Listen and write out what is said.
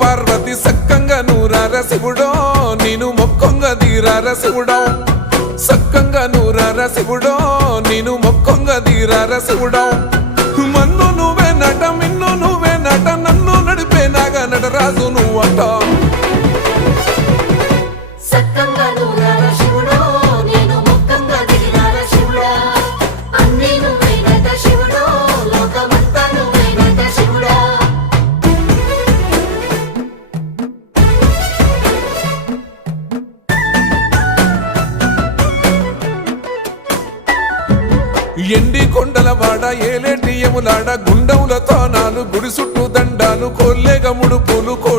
పార్వతి సక్కంగా నూరార శివుడో నేను మొక్కంగా తీరార శివుడో సక్కంగా నూరార శివుడో నేను మొక్కంగా తీరార శివుడో మన్ను నువ్వే నట మిన్ను నువ్వే నట నన్ను నడిపే నాగా నటరాజు నువ్వంట ఎండి కొండల వాడ ఏలేటి యములాడ గుండముల తానాలు గుడి చుట్టూ దండాలు కోల్లేగ ముడుపు